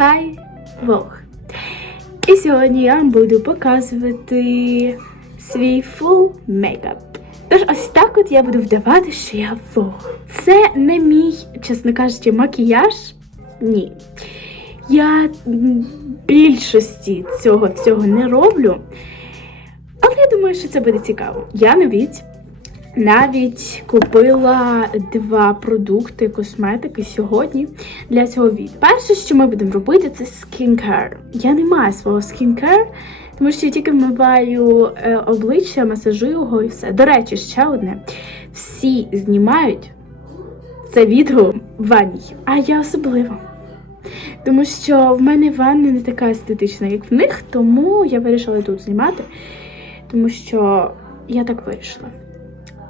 Хай Бог! І сьогодні я вам буду показувати свій фул мейкап. Тож ось так от я буду вдавати, що я Бог. Це не мій, чесно кажучи, макіяж. Ні. Я більшості цього всього не роблю. Але я думаю, що це буде цікаво. Я навіть навіть купила два продукти косметики сьогодні для цього відео. Перше, що ми будемо робити, це skincare. Я не маю свого skincare, тому що я тільки вмиваю е, обличчя, масажую його і все. До речі, ще одне. Всі знімають це відео в ванні, а я особливо. Тому що в мене ванна не така естетична, як в них, тому я вирішила тут знімати, тому що я так вирішила.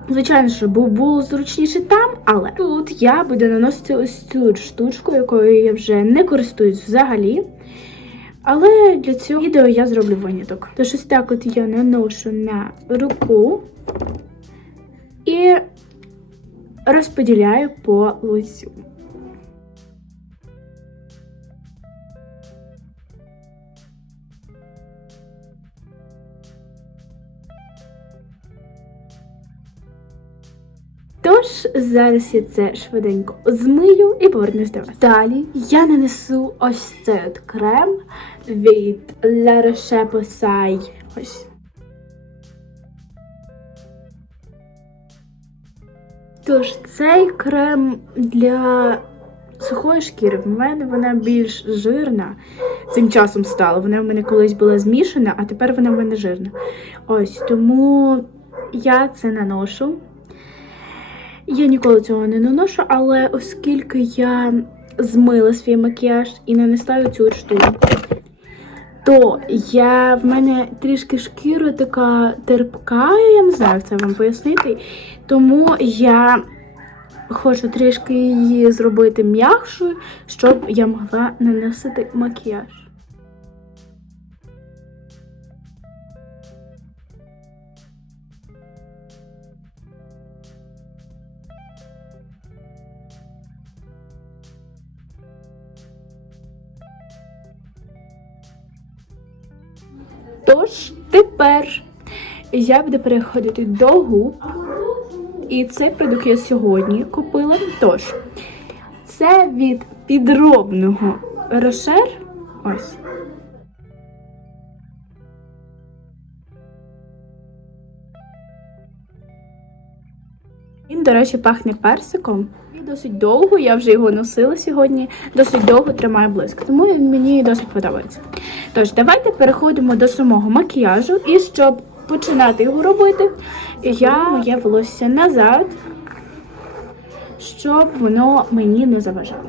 Звичайно, що було зручніше там, але тут я буду наносити ось цю штучку, якою я вже не користуюсь взагалі. Але для цього відео я зроблю виняток. Тож ось так от я наношу на руку і розподіляю по лицю. Тож зараз я це швиденько змию і повернусь до вас. Далі я нанесу ось цей от крем від La Roche-Posay. Ось. Тож цей крем для сухої шкіри. В мене вона більш жирна. Цим часом стала. Вона в мене колись була змішана, а тепер вона в мене жирна. Ось тому я це наношу. Я ніколи цього не наношу, але оскільки я змила свій макіяж і нанесла цю штуку, то я в мене трішки шкіра така терпка, я не знаю, як це вам пояснити. Тому я хочу трішки її зробити м'якшою, щоб я могла наносити макіяж. Тож тепер я буду переходити до губ. І цей продукт я сьогодні купила. Тож, це від підробного Рошер. Ось. Він, до речі, пахне персиком. Досить довго, я вже його носила сьогодні, досить довго тримає блиск, тому мені досить подобається. Тож, давайте переходимо до самого макіяжу, і щоб починати його робити, я моє волосся назад, щоб воно мені не заважало.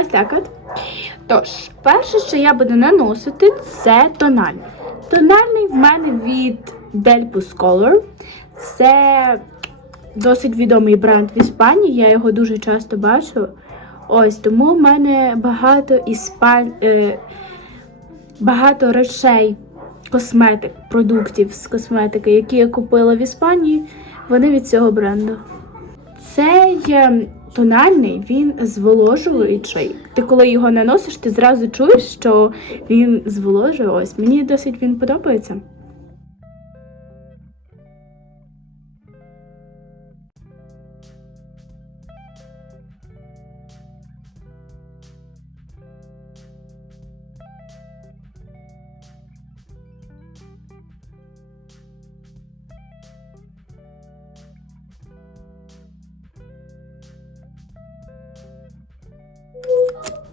Ось так от. Тож, перше, що я буду наносити, це тональний. Тональний в мене від Delpus Color. Це досить відомий бренд в Іспанії, я його дуже часто бачу. Ось тому в мене багато іспан... е, багато речей, косметик, продуктів з косметики, які я купила в Іспанії, вони від цього бренду. Цей тональний, він зволожуючий. Ти коли його наносиш, ти зразу чуєш, що він зволожує. Ось мені досить він подобається.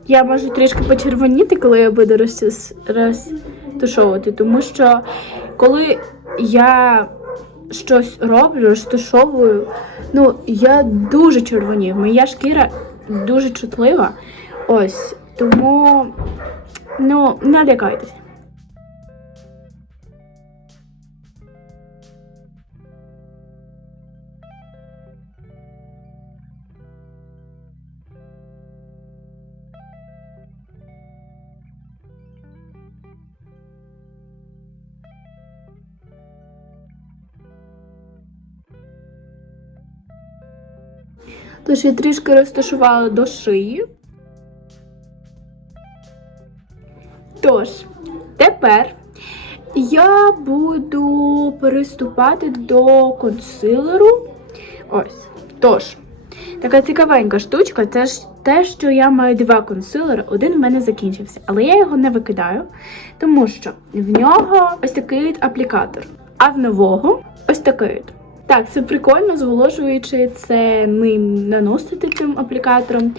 Я можу трішки почервоніти, коли я буду розтушовувати, тому що коли я щось роблю, розтушовую, ну я дуже червонію. Моя шкіра дуже чутлива. Ось. Тому ну, не лякайтеся. Я трішки розташувала до шиї. Тож, тепер я буду переступати до консилеру. Ось. Тож, така цікавенька штучка. Це ж те, що я маю два консилери. Один в мене закінчився, але я його не викидаю, тому що в нього ось такий аплікатор, а в нового ось такий. Так, це прикольно, зволожуючи це ним наносити цим аплікатором.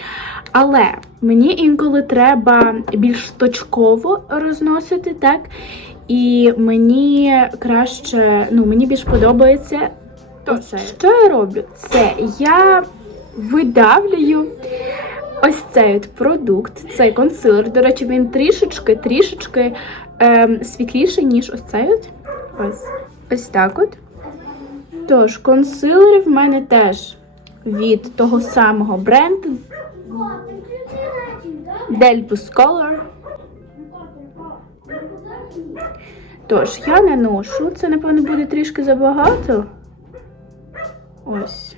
Але мені інколи треба більш точково розносити, так? І мені краще, ну, мені більш подобається. Оце. Що я роблю? Це я видавлюю ось цей от продукт, цей консилер. До речі, він трішечки, трішечки ем, світліший, ніж ось цей от. Ось. Ось так от. Тож, консилери в мене теж від того самого бренду Delbus Color. Тож, я наношу. Це, напевно, буде трішки забагато. Ось.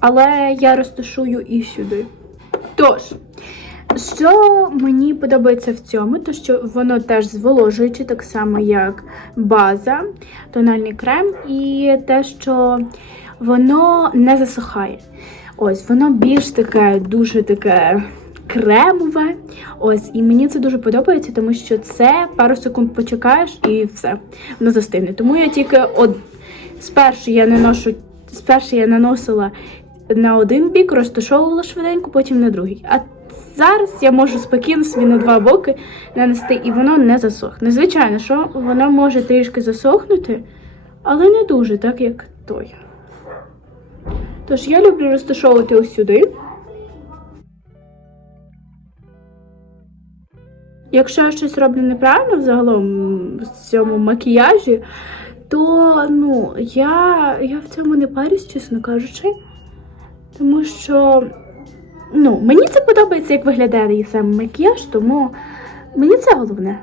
Але я розташую і сюди. Тож, що мені подобається в цьому, то що воно теж зволожуюче, так само як база, тональний крем, і те, що воно не засухає. Ось, воно більш таке, дуже таке кремове. Ось, і мені це дуже подобається, тому що це пару секунд почекаєш і все, воно застигне. Тому я тільки од... спершу я наношу, спершу я наносила на один бік, розташовувала швиденько, потім на другий. Зараз я можу спокійно собі на два боки нанести, і воно не засохне. Звичайно, що воно може трішки засохнути, але не дуже, так як той. Тож я люблю розташовувати ось. Якщо я щось роблю неправильно взагалом в цьому макіяжі, то ну, я, я в цьому не парюсь, чесно кажучи. Тому що ну, мені це подобається, як виглядає сам макіяж, тому мені це головне.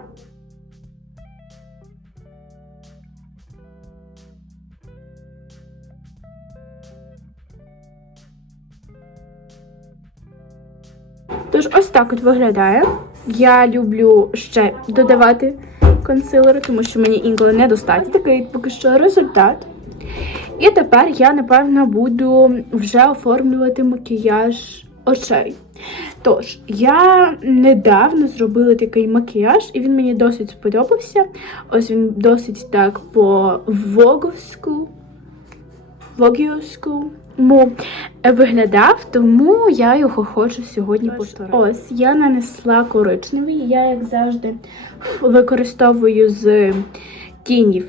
Тож ось так от виглядає. Я люблю ще додавати консилери, тому що мені інколи недостатньо. Такий поки що результат. І тепер я, напевно, буду вже оформлювати макіяж очей. Тож, я недавно зробила такий макіяж, і він мені досить сподобався. Ось він досить так по воговську. Вогіовську виглядав, тому я його хочу сьогодні повторити. Ось я нанесла коричневий. Я, як завжди, використовую з тінів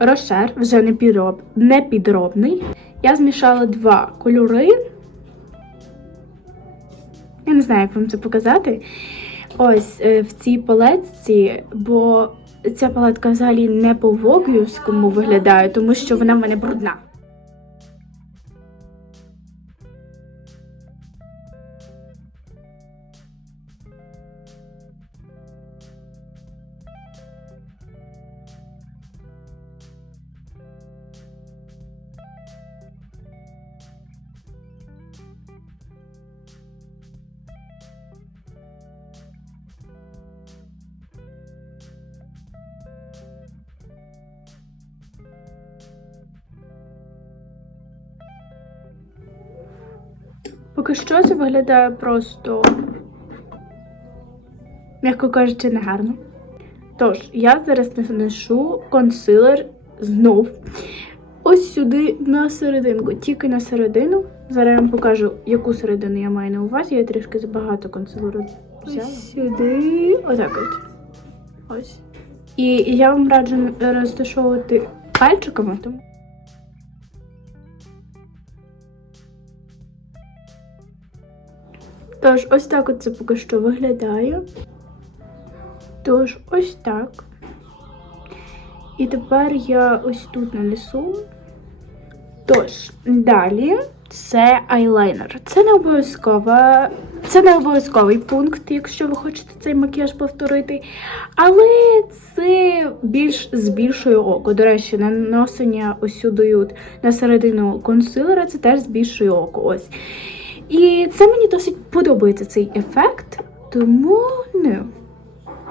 рошер, вже не підробний. Я змішала два кольори. Я не знаю, як вам це показати. Ось е, в цій палетці, бо ця палетка взагалі не по вогюському виглядає, тому що вона в мене брудна. Поки що це виглядає просто, м'яко кажучи, негарно. Тож, я зараз наношу консилер знов ось сюди на серединку, тільки на середину. Зараз я вам покажу, яку середину я маю на увазі. Я трішки забагато консилеру взяла. Ось сюди, отак от. Ось. І я вам раджу розташовувати пальчиками, тому. Тож, ось так от це поки що виглядає. Тож, ось так. І тепер я ось тут нанесу. Тож, далі це айлайнер. Це не обов'язкова. Це не обов'язковий пункт, якщо ви хочете цей макіяж повторити. Але це більш збільшує око. До речі, наносення ось сюди на середину консилера, це теж збільшує око. Ось. І це мені досить подобається цей ефект, тому ну,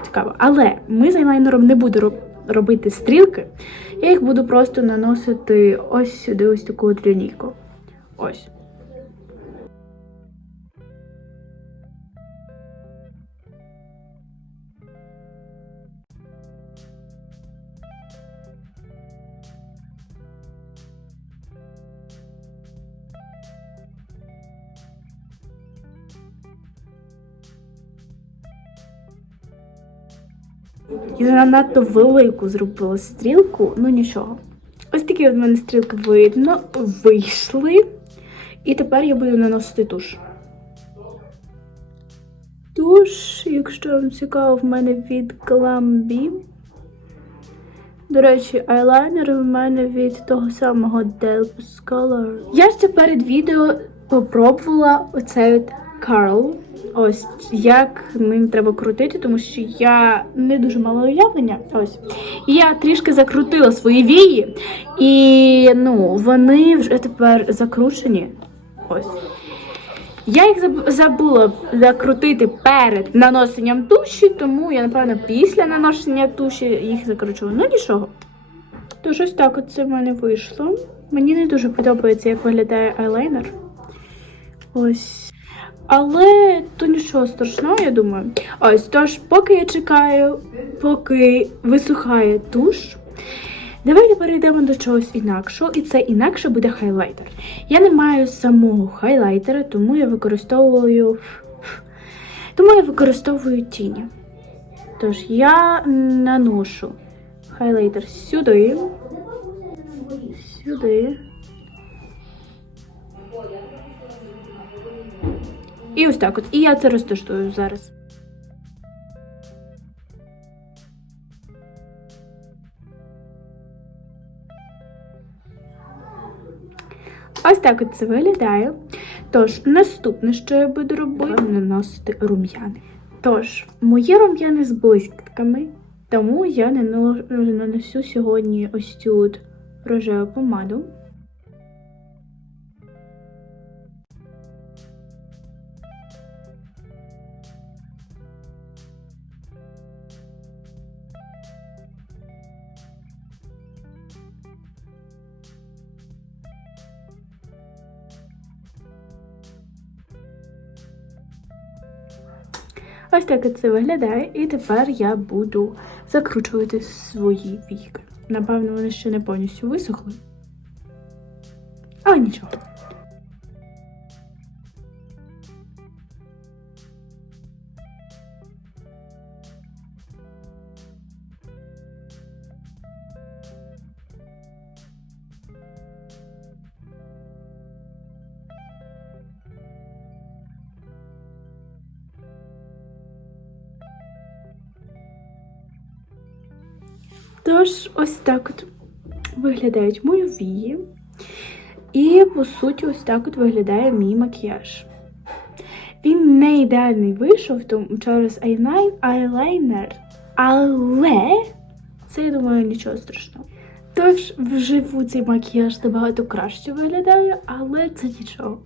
цікаво. Але ми з айлайнером не буду робити стрілки. Я їх буду просто наносити ось сюди, ось таку от лінійку. Ось. Я надто велику зробила стрілку, ну нічого. Ось такі от в мене стрілки видно, вийшли. І тепер я буду наносити туш. Туш, якщо вам цікаво, в мене від Glambi. До речі, айлайнер в мене від того самого Delps Color. Я ще перед відео попробувала оцей от Carl. Ось як ним треба крутити, тому що я не дуже мала уявлення. Ось. Я трішки закрутила свої вії, і ну, вони вже тепер закручені. Ось. Я їх забула закрутити перед наносенням туші, тому я, напевно, після наносення туші їх закручу. Ну нічого. Тож ось так от це в мене вийшло. Мені не дуже подобається, як виглядає айлайнер. Ось. Але то нічого страшного, я думаю. Ось, тож, поки я чекаю, поки висухає туш, давайте перейдемо до чогось інакшого, і це інакше буде хайлайтер. Я не маю самого хайлайтера, тому я використовую. Тому я використовую тіні. Тож я наношу хайлайтер сюди. Сюди. І ось так от. І я це розташую зараз. Ось так от це виглядає. Тож, наступне, що я буду робити, наносити рум'яни. Тож, мої рум'яни з блискітками, тому я нано- нанесу сьогодні ось цю рожеву помаду. Ось так це виглядає, і тепер я буду закручувати свої віки. Напевно, вони ще не повністю висохли. Але нічого. Тож, ось так от виглядають мої вії. І, по суті, ось так от виглядає мій макіяж. Він не ідеальний вийшов тому через айлайнер, але це, я думаю, нічого страшного. Тож, вживу цей макіяж набагато краще виглядає, але це нічого.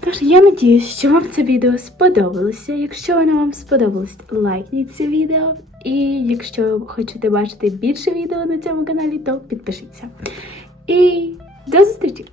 Тож я надіюсь, що вам це відео сподобалося. Якщо воно вам сподобалось, лайкніть це відео. І якщо хочете бачити більше відео на цьому каналі, то підпишіться. І до зустрічі!